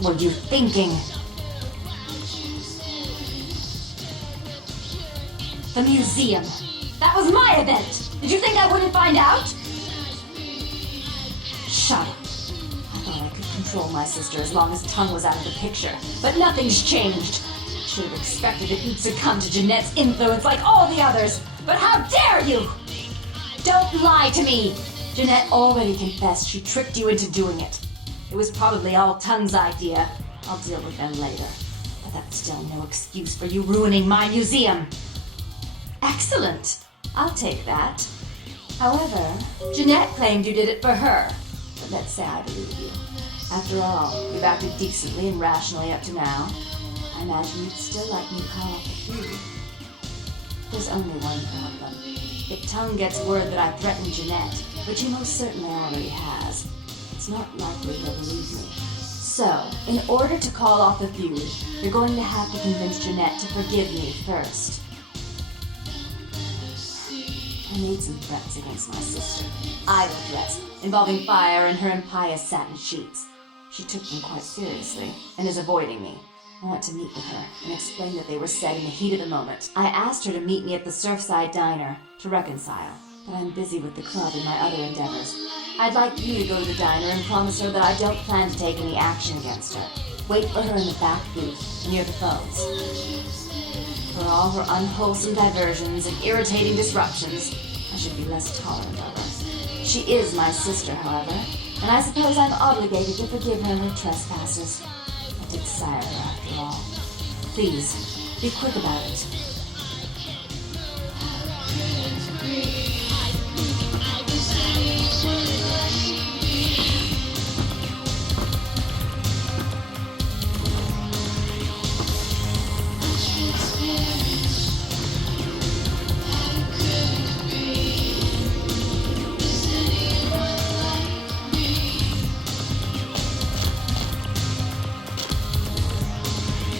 What were you thinking? The museum. That was my event! Did you think I wouldn't find out? Shut up. I thought I could control my sister as long as Tongue was out of the picture, but nothing's changed. I should have expected that you'd succumb to Jeanette's influence like all the others, but how dare you! Don't lie to me! Jeanette already confessed she tricked you into doing it. It was probably all Tongue's idea. I'll deal with them later. But that's still no excuse for you ruining my museum. Excellent. I'll take that. However, Jeanette claimed you did it for her. But let's say I believe you. After all, you've acted decently and rationally up to now. I imagine you'd still like me to call off the feud. There's only one problem. If Tongue gets word that I threatened Jeanette, which he most certainly already has, it's not likely he'll believe me. So, in order to call off the feud, you're going to have to convince Jeanette to forgive me first. I made some threats against my sister. Idle threats, involving fire and her impious satin sheets. She took them quite seriously, and is avoiding me. I want to meet with her and explain that they were said in the heat of the moment. I asked her to meet me at the Surfside Diner to reconcile, but I'm busy with the club and my other endeavors. I'd like you to go to the diner and promise her that I don't plan to take any action against her. Wait for her in the back booth, near the phones. For all her unwholesome diversions and irritating disruptions, I should be less tolerant of her. She is my sister, however, and I suppose I'm obligated to forgive her her trespasses. I did sire her, after all. Please, be quick about it.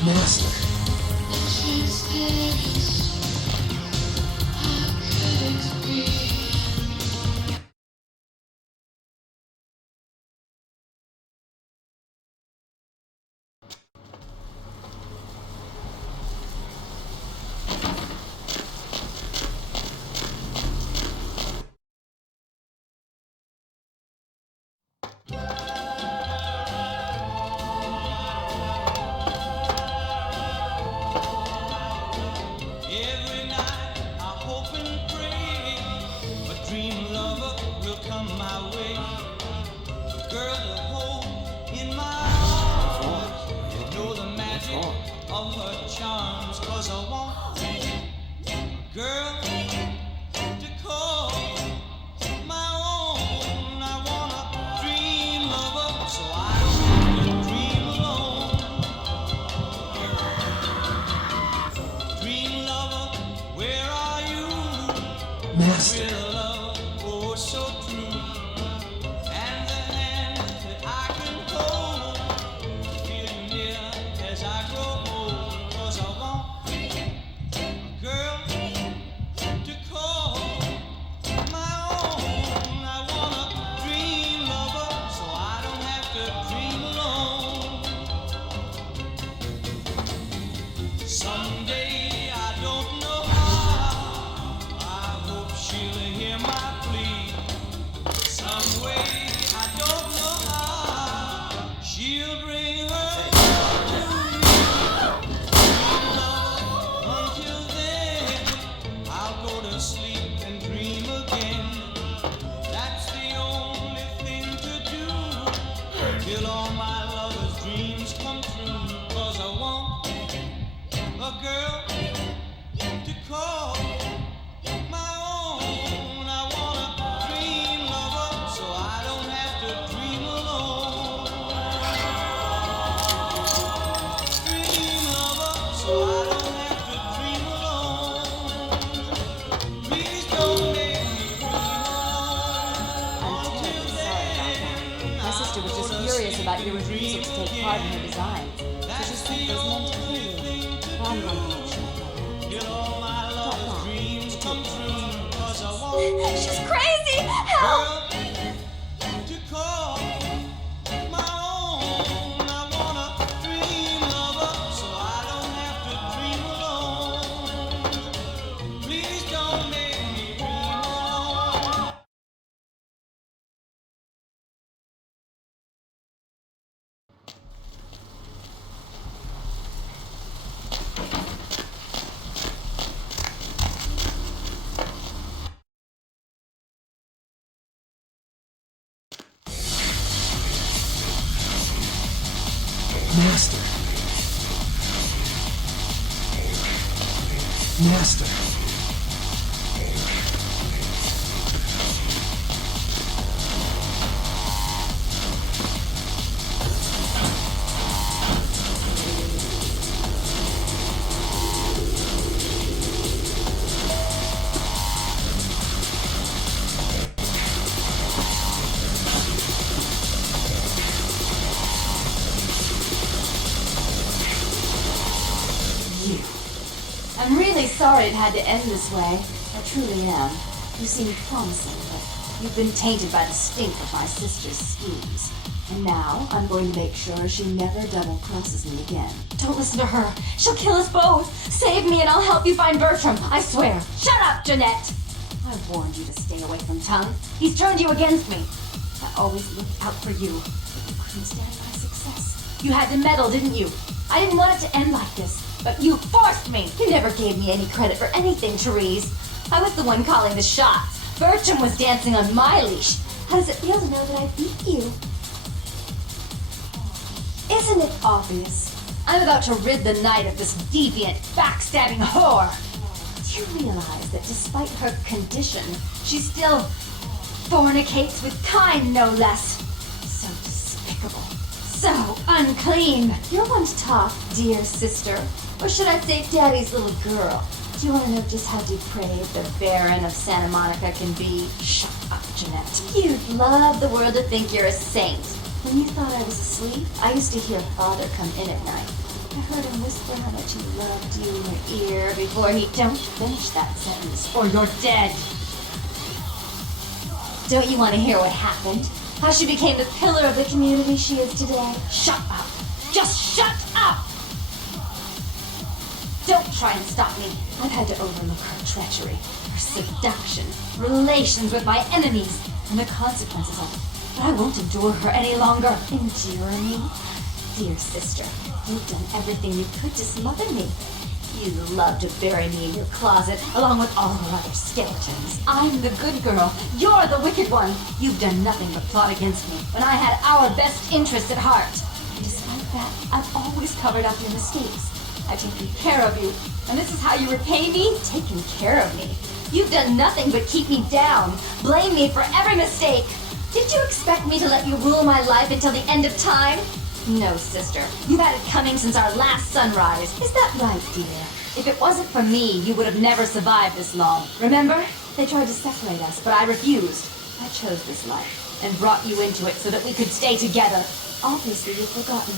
Master. Master. About your refusal to take part in her design, so she sent those men to kill you. Well, I'm going to make sure of that. She's crazy! Help! Master. Master. I'm really sorry it had to end this way. I truly am. You seem promising, but you've been tainted by the stink of my sister's schemes. And now I'm going to make sure she never double-crosses me again. Don't listen to her. She'll kill us both. Save me and I'll help you find Bertram. I swear. Shut up, Jeanette! I warned you to stay away from Tongue. He's turned you against me. I always looked out for you, but you couldn't stand my success. You had to meddle, didn't you? I didn't want it to end like this. But you forced me! You never gave me any credit for anything, Therese. I was the one calling the shots. Bertram was dancing on my leash. How does it feel to know that I beat you? Isn't it obvious? I'm about to rid the night of this deviant, backstabbing whore. Do you realize that despite her condition, she still fornicates with kind, no less? So despicable. So unclean. You're one to talk, dear sister. Or should I say daddy's little girl? Do you want to know just how depraved the Baron of Santa Monica can be? Shut up, Jeanette. You'd love the world to think you're a saint. When you thought I was asleep, I used to hear Father come in at night. I heard him whisper how much he loved you in your ear before he... Don't finish that sentence, or you're dead. Don't you want to hear what happened? How she became the pillar of the community she is today? Shut up. Just shut up! Don't try and stop me. I've had to overlook her treachery, her seduction, relations with my enemies, and the consequences of it. But I won't endure her any longer. Endure me? Dear sister, you've done everything you could to smother me. You love to bury me in your closet, along with all her other skeletons. I'm the good girl. You're the wicked one. You've done nothing but plot against me when I had our best interests at heart. And despite that, I've always covered up your mistakes. I've taken care of you. And this is how you repay me? Taking care of me. You've done nothing but keep me down. Blame me for every mistake. Did you expect me to let you rule my life until the end of time? No, sister. You've had it coming since our last sunrise. Is that right, dear? If it wasn't for me, you would have never survived this long. Remember? They tried to separate us, but I refused. I chose this life and brought you into it so that we could stay together. Obviously, you've forgotten.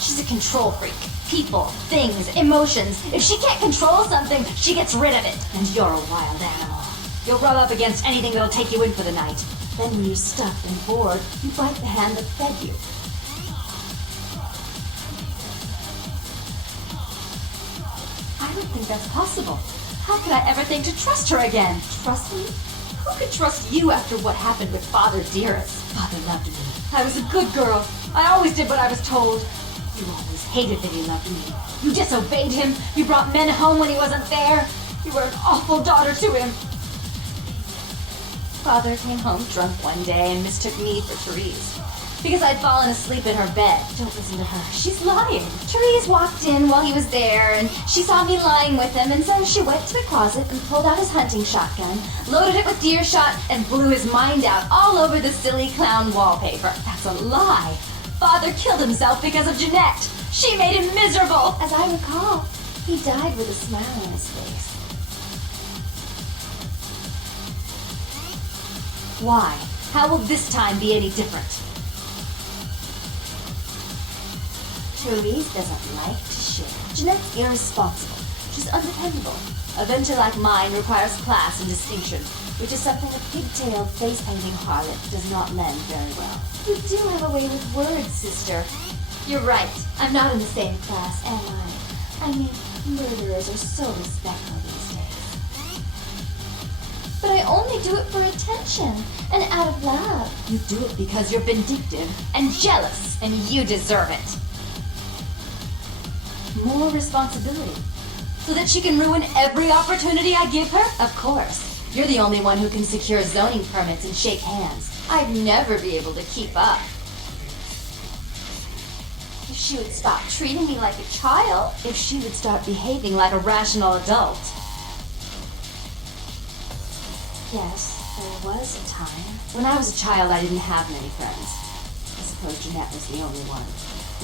She's a control freak. People, things, emotions. If she can't control something, she gets rid of it. And you're a wild animal. You'll rub up against anything that'll take you in for the night. Then when you're stuffed and bored, you bite the hand that fed you. I don't think that's possible. How could I ever think to trust her again? Trust me? Who could trust you after what happened with Father Dearest? Father loved me. I was a good girl. I always did what I was told. You always hated that he loved me. You disobeyed him. You brought men home when he wasn't there. You were an awful daughter to him. Father came home drunk one day and mistook me for Therese. Because I'd fallen asleep in her bed. Don't listen to her. She's lying. Therese walked in while he was there, and she saw me lying with him, and so she went to the closet and pulled out his hunting shotgun, loaded it with deer shot, and blew his mind out all over the silly clown wallpaper. That's a lie. Father killed himself because of Jeanette. She made him miserable. As I recall, he died with a smile on his face. Why? How will this time be any different? Therese doesn't like to share. Jeanette's irresponsible. She's undependable. A venture like mine requires class and distinction, which is something a pigtailed, face-painting harlot does not lend very well. You do have a way with words, sister. You're right. I'm not in the same class, am I? I mean, murderers are so respectful these days. But I only do it for attention and out of love. You do it because you're vindictive and jealous, and you deserve it. More responsibility. So that she can ruin every opportunity I give her? Of course. You're the only one who can secure zoning permits and shake hands. I'd never be able to keep up. she would stop treating me like a child. If she would start behaving like a rational adult. Yes, there was a time. When I was a child, I didn't have many friends. I suppose Jeanette was the only one.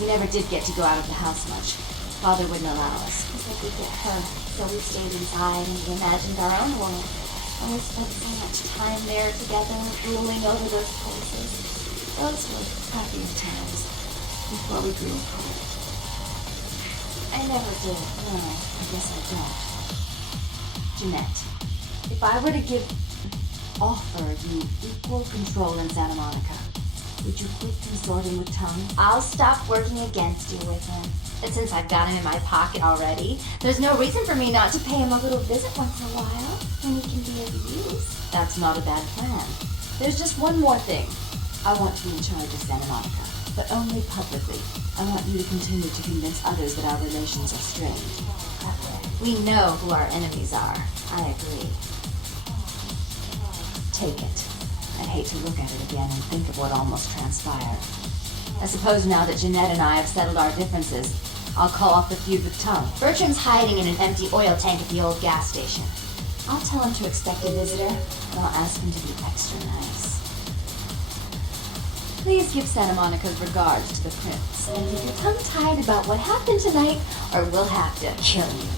We never did get to go out of the house much. Father wouldn't allow us. Because they could get hurt, so we stayed inside and we imagined our own world. And we spent so much time there together, drooling over those places. Those were happier times, before we grew apart. I never did. No, I guess I don't. Jeanette, if I were to offer you equal control in Santa Monica, would you quit consorting with Tongue? I'll stop working against you with him. And since I've got him in my pocket already, there's no reason for me not to pay him a little visit once in a while, when he can be of use. That's not a bad plan. There's just one more thing. I want you in charge of Santa Monica, but only publicly. I want you to continue to convince others that our relations are strained. We know who our enemies are. I agree. Take it. I'd hate to look at it again and think of what almost transpired. I suppose now that Jeanette and I have settled our differences, I'll call off the feud with Tongue. Bertram's hiding in an empty oil tank at the old gas station. I'll tell him to expect a visitor, and I'll ask him to be extra nice. Please give Santa Monica's regards to the prince, and keep your tongue tied about what happened tonight, or we'll have to kill you.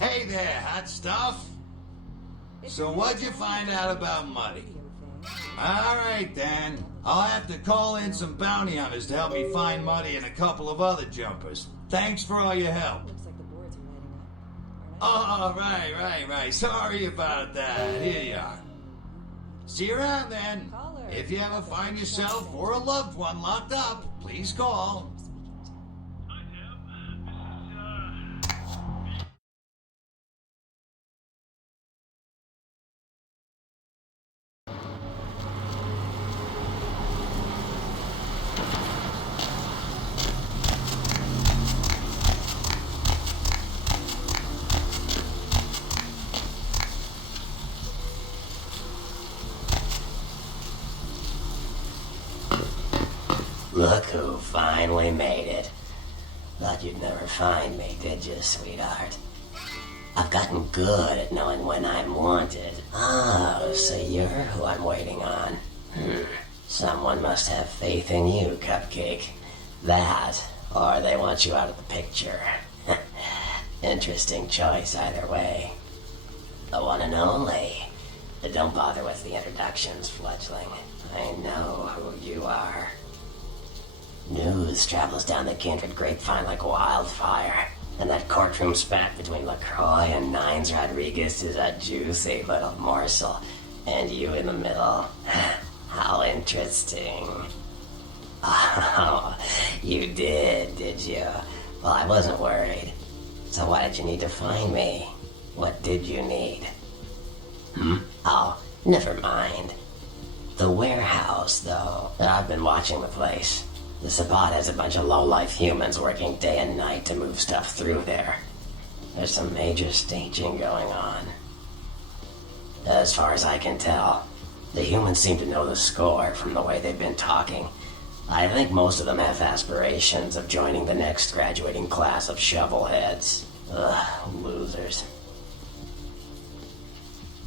Hey there, hot stuff. So what'd you find out about Muddy? Alright then, I'll have to call in some bounty hunters to help me find Muddy and a couple of other jumpers. Thanks for all your help. Oh, right. Sorry about that. Here you are. See you around then. If you ever find yourself or a loved one locked up, please call. Look who finally made it. Thought you'd never find me, did you, sweetheart? I've gotten good at knowing when I'm wanted. Oh, so you're who I'm waiting on. Someone must have faith in you, Cupcake. That, or they want you out of the picture. Interesting choice either way. The one and only. But don't bother with the introductions, fledgling. I know who you are. News travels down the kindred grapevine like wildfire, and that courtroom spat between LaCroix and Nines Rodriguez is a juicy little morsel, and you in the middle. How interesting. Oh, you did you? Well, I wasn't worried. So why did you need to find me? What did you need? Oh, never mind. The warehouse, though. I've been watching the place. The Sabbat has a bunch of low-life humans working day and night to move stuff through there. There's some major staging going on. As far as I can tell, the humans seem to know the score from the way they've been talking. I think most of them have aspirations of joining the next graduating class of shovelheads. Ugh, losers.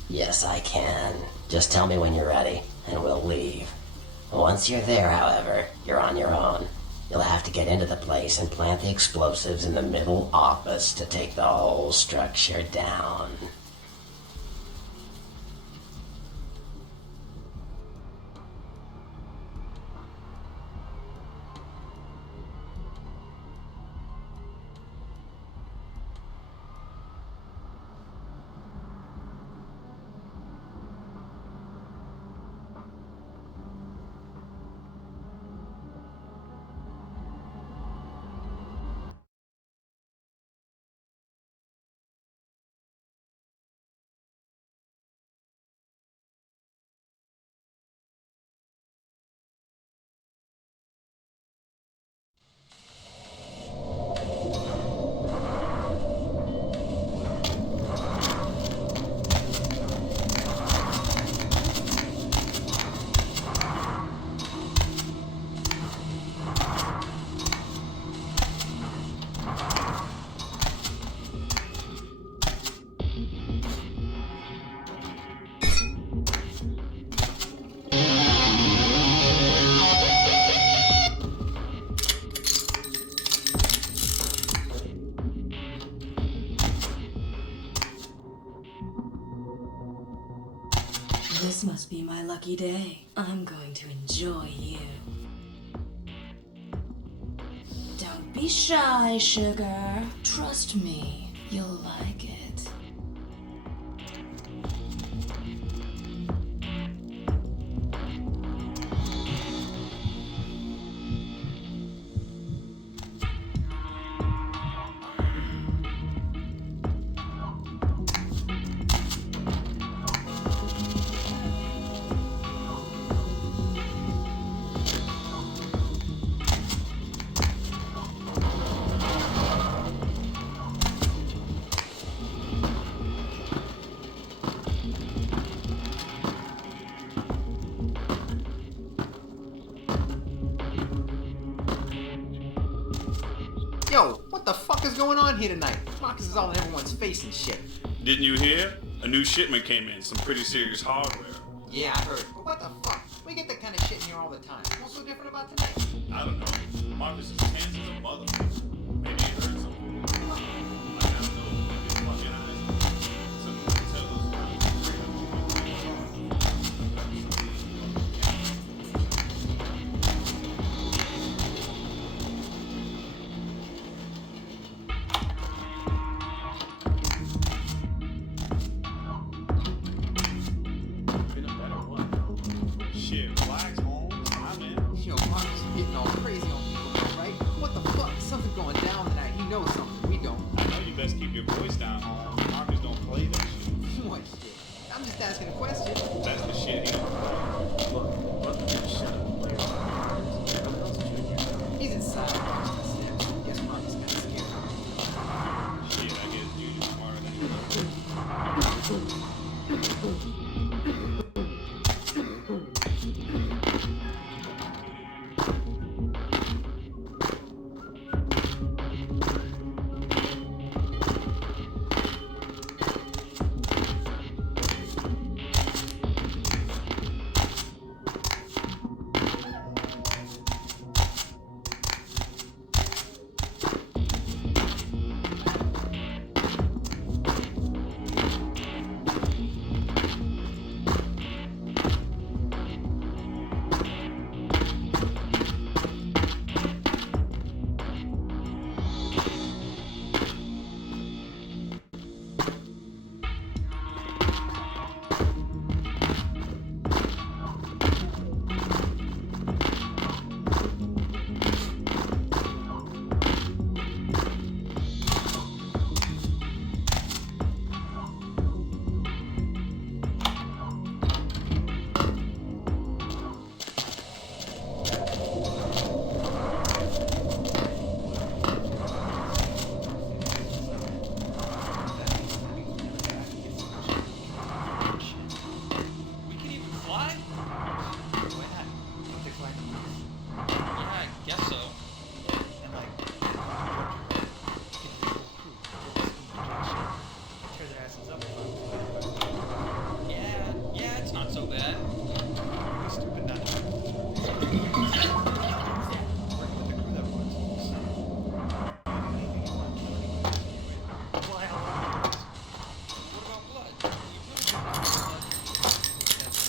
Yes, I can. Just tell me when you're ready, and we'll leave. Once you're there, however, you're on your own. You'll have to get into the place and plant the explosives in the middle office to take the whole structure down. This must be my lucky day. I'm going to enjoy you. Don't be shy, sugar. Trust me, you'll like it. Yo, what the fuck is going on here tonight? Marcus is all in everyone's face and shit. Didn't you hear? A new shipment came in, some pretty serious hardware. Yeah, I heard. But what the fuck? We get that kind of shit in here all the time. What's so different about tonight? I don't know. Marcus is tense as a mother. Maybe he heard something. I don't know. Maybe his fucking eyes. Someone can tell us. Been a better one. Shit, relax, Holmes. I'm in. Yo, Marcus is getting all crazy on people, right? What the fuck? Something going down tonight. He knows something. We don't. I know you best keep your voice down, Holmes. Marcus don't play that shit. What shit? I'm just asking a question. That's the shit he don't play. Look, brother, just shut up. He's inside. Guess Marcus kind of scared. Shit, I guess dude is smarter than you. We can even fly? Why not? Don't they fly to Mars? Yeah, I guess so. And like, get a real crew. Tear their asses up. Yeah, it's not so bad. We're stupid not to. Working with the crew that was. Fly out. What about blood? We could have blood.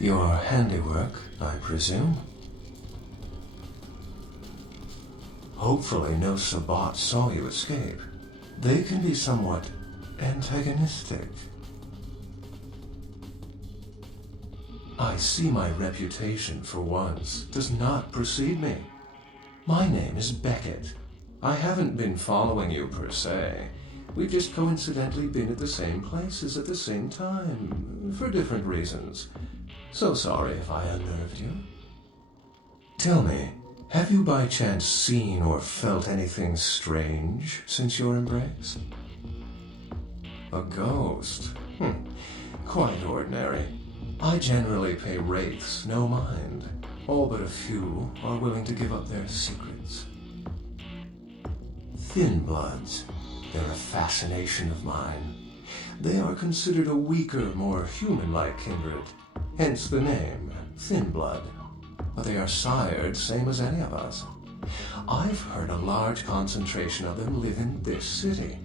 Your handiwork, I presume? Hopefully no Sabbat saw you escape. They can be somewhat antagonistic. I see my reputation, for once, does not precede me. My name is Beckett. I haven't been following you per se. We've just coincidentally been at the same places at the same time, for different reasons. So sorry if I unnerved you. Tell me, have you by chance seen or felt anything strange since your embrace? A ghost? Quite ordinary. I generally pay wraiths no mind. All but a few are willing to give up their secrets. Thin bloods. They're a fascination of mine. They are considered a weaker, more human-like kindred. Hence the name, Thin Blood. But they are sired same as any of us. I've heard a large concentration of them live in this city.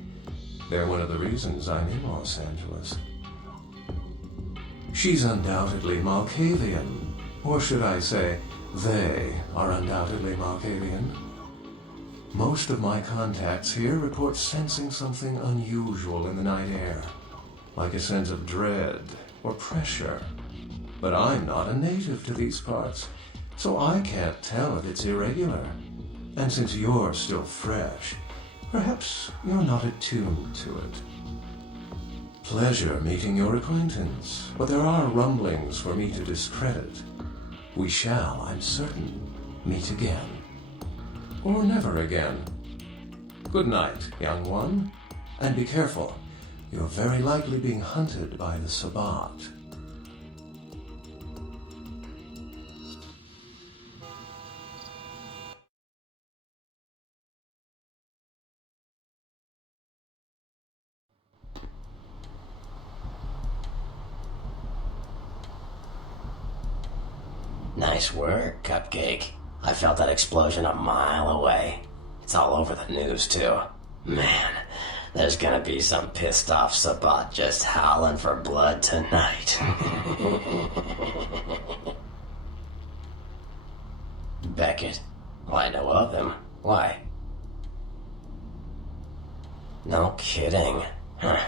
They're one of the reasons I'm in Los Angeles. She's undoubtedly Malkavian. Or should I say, they are undoubtedly Malkavian. Most of my contacts here report sensing something unusual in the night air, like a sense of dread or pressure. But I'm not a native to these parts, so I can't tell if it's irregular. And since you're still fresh, perhaps you're not attuned to it. Pleasure meeting your acquaintance, but there are rumblings for me to discredit. We shall, I'm certain, meet again. Or never again. Good night, young one. And be careful. You're very likely being hunted by the Sabbat. Nice work, Cupcake. I felt that explosion a mile away. It's all over the news, too. Man, there's gonna be some pissed off Sabbat just howling for blood tonight. Beckett. Well, I know of him. Why? No kidding. Huh.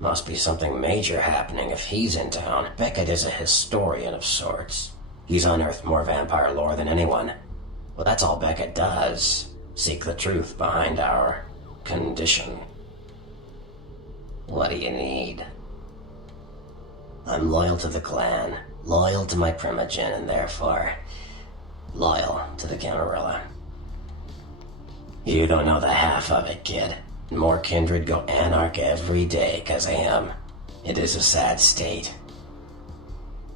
Must be something major happening if he's in town. Beckett is a historian of sorts. He's unearthed more vampire lore than anyone. Well, that's all Beckett does. Seek the truth behind our condition. What do you need? I'm loyal to the clan, loyal to my primogen, and therefore loyal to the Camarilla. You don't know the half of it, kid. More kindred go anarch every day 'cause of him. It is a sad state.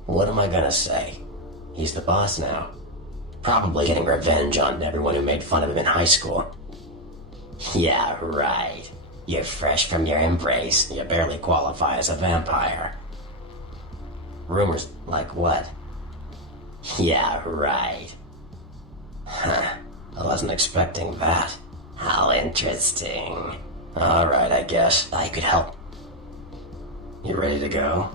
What am I gonna say? He's the boss now. Probably getting revenge on everyone who made fun of him in high school. Yeah, right. You're fresh from your embrace. You barely qualify as a vampire. Rumors like what? Yeah, right. Huh. I wasn't expecting that. How interesting. Alright, I guess I could help. You ready to go?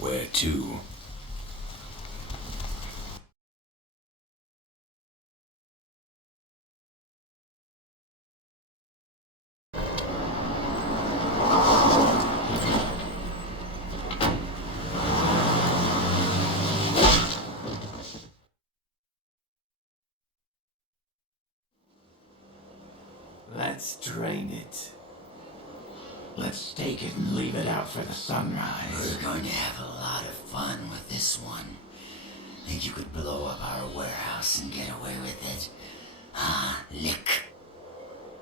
Where to? Let's drain it. Let's take it and leave it out for the sunrise. We're going to have a lot of fun with this one. Think you could blow up our warehouse and get away with it? Ah, lick.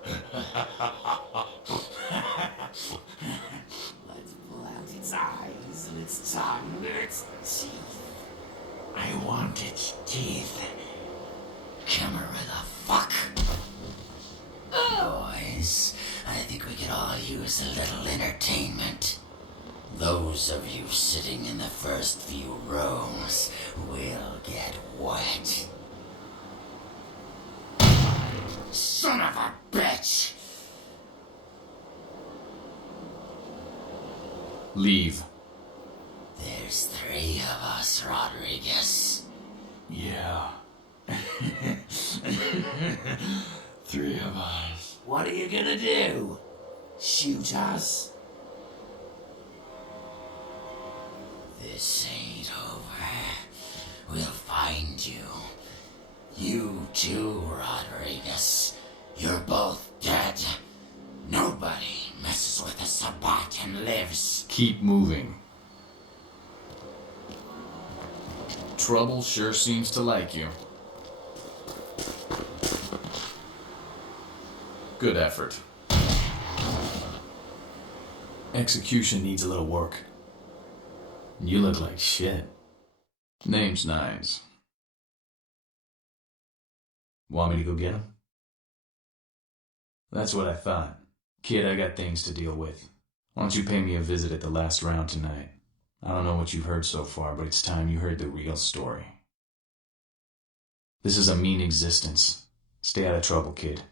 Let's pull out its eyes and its tongue and its teeth. I want its teeth. Camera the fuck. Boys, I think we could all use a little entertainment. Those of you sitting in the first few rows will get wet. Son of a bitch! Leave. There's 3 of us, Rodriguez. Yeah. 3 of us. What are you gonna do? Shoot us? This ain't over. We'll find you. You too, Rodriguez. You're both dead. Nobody messes with a Sabbat and lives. Keep moving. Trouble sure seems to like you. Good effort. Execution needs a little work. You look like shit. Name's Nines. Want me to go get him? That's what I thought. Kid, I got things to deal with. Why don't you pay me a visit at the last round tonight? I don't know what you've heard so far, but it's time you heard the real story. This is a mean existence. Stay out of trouble, kid.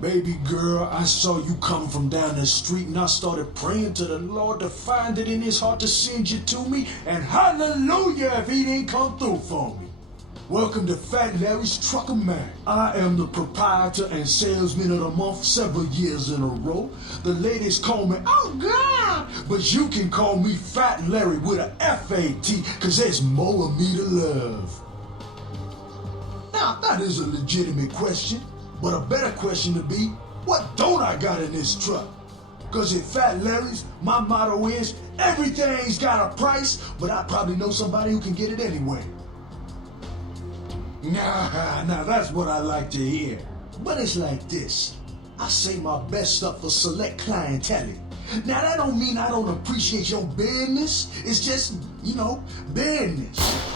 Baby girl, I saw you coming from down the street and I started praying to the Lord to find it in his heart to send you to me, and hallelujah if he didn't come through for me. Welcome to Fat Larry's Trucker Man. I am the proprietor and salesman of the month several years in a row. The ladies call me, oh God, but you can call me Fat Larry with a F-A-T, cause there's more of me to love. Now, that is a legitimate question. But a better question to be, what don't I got in this truck? Cause at Fat Larry's, my motto is, everything's got a price, but I probably know somebody who can get it anyway. Nah, that's what I like to hear. But it's like this, I say my best stuff for select clientele. Now that don't mean I don't appreciate your business, it's just, business.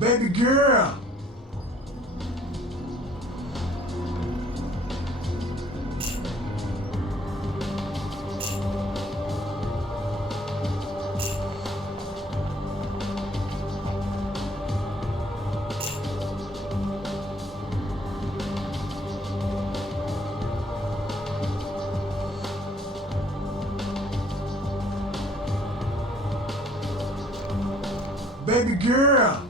Baby girl! Baby girl!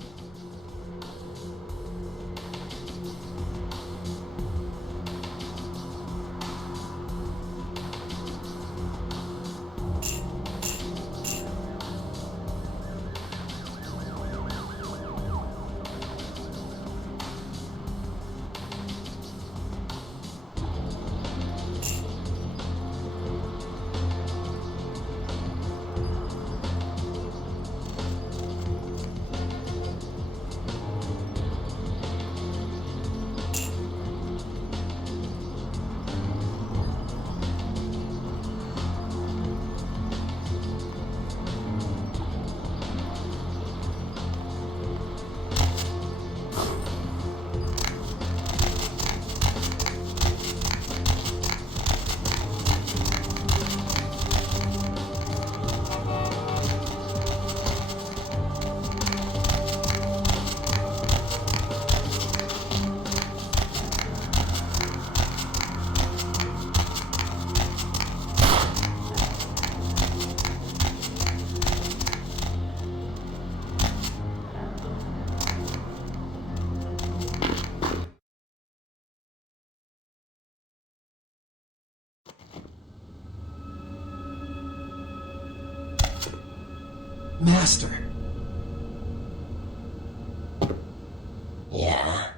Master! Yeah?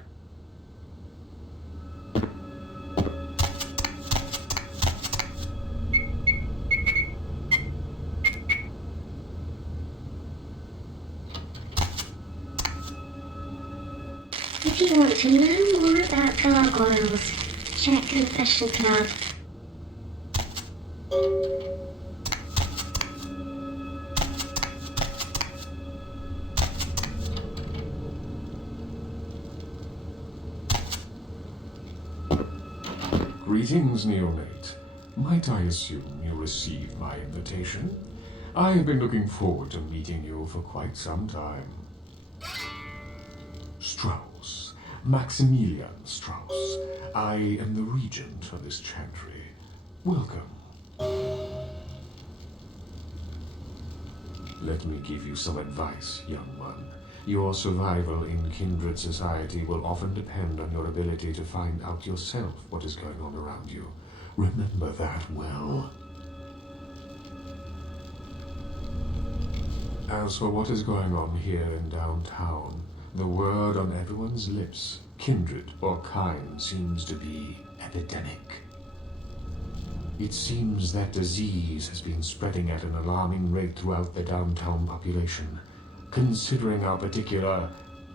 If you want to learn more about gargoyles, check Confession Club. Greetings, neonate. Might I assume you received my invitation? I have been looking forward to meeting you for quite some time. Strauss. Maximilian Strauss. I am the regent of this chantry. Welcome. Let me give you some advice, young one. Your survival in kindred society will often depend on your ability to find out yourself what is going on around you. Remember that well. As for what is going on here in downtown, the word on everyone's lips, kindred or kind, seems to be epidemic. It seems that disease has been spreading at an alarming rate throughout the downtown population. Considering our particular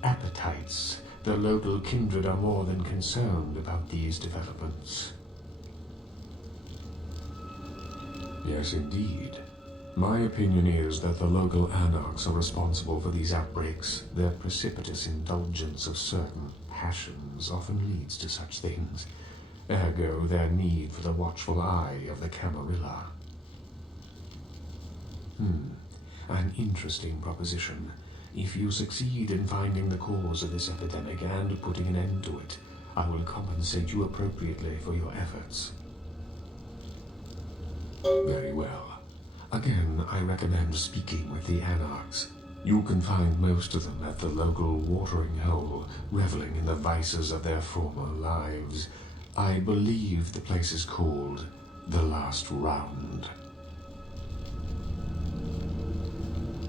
appetites, the local kindred are more than concerned about these developments. Yes, indeed. My opinion is that the local anarchs are responsible for these outbreaks. Their precipitous indulgence of certain passions often leads to such things. Ergo, their need for the watchful eye of the Camarilla. An interesting proposition. If you succeed in finding the cause of this epidemic and putting an end to it, I will compensate you appropriately for your efforts. Very well. Again, I recommend speaking with the anarchs. You can find most of them at the local watering hole, reveling in the vices of their former lives. I believe the place is called The Last Round.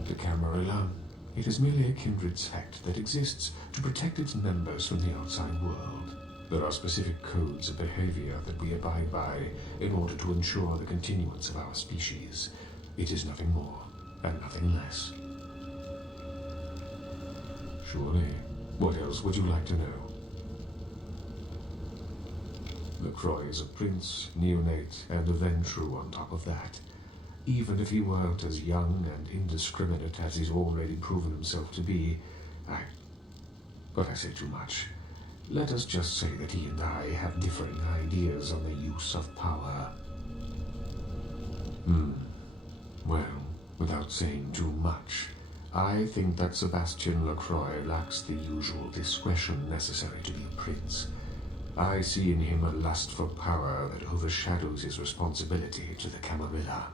The Camarilla. It is merely a kindred sect that exists to protect its members from the outside world. There are specific codes of behavior that we abide by in order to ensure the continuance of our species. It is nothing more and nothing less. Surely. What else would you like to know? LaCroix is a prince, neonate, and a Ventrue on top of that. Even if he weren't as young and indiscriminate as he's already proven himself to be, I but I say too much. Let us just say that he and I have differing ideas on the use of power. Well, without saying too much, I think that Sebastian Lacroix lacks the usual discretion necessary to be a prince. I see in him a lust for power that overshadows his responsibility to the Camarilla.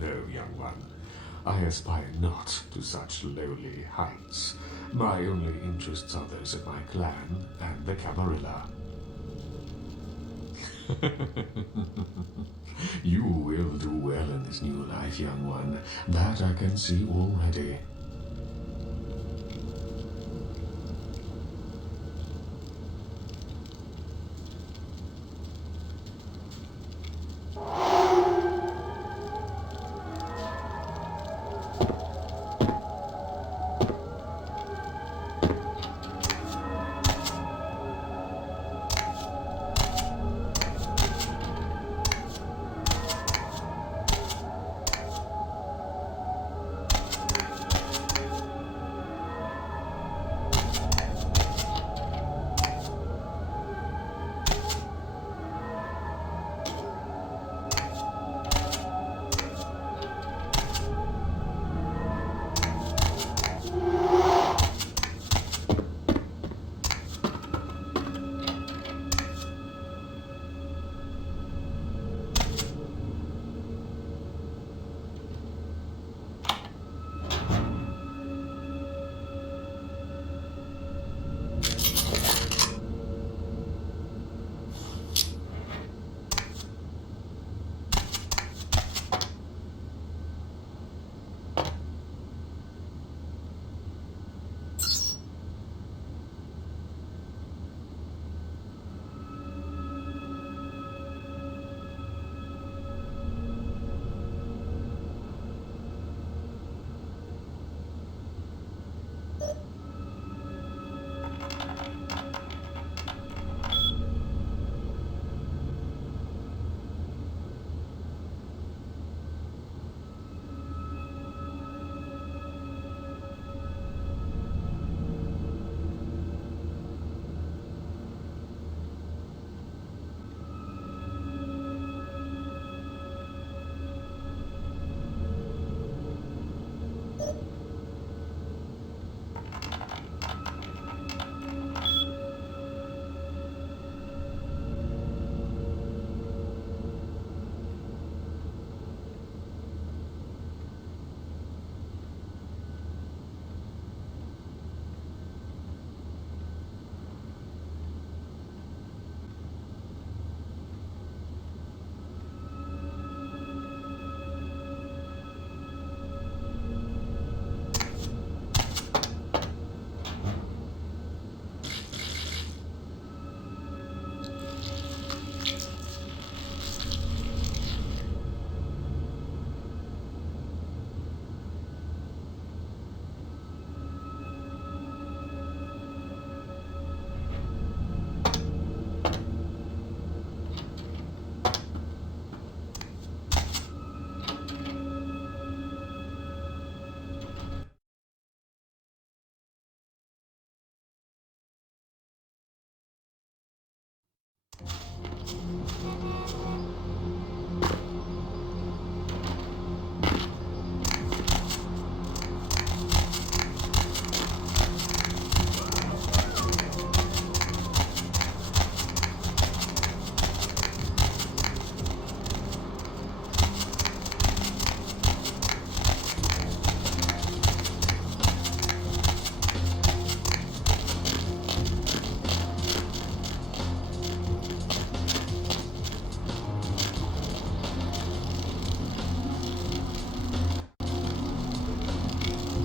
No, young one. I aspire not to such lowly heights. My only interests are those of my clan and the Camarilla. You will do well in this new life, young one. That I can see already.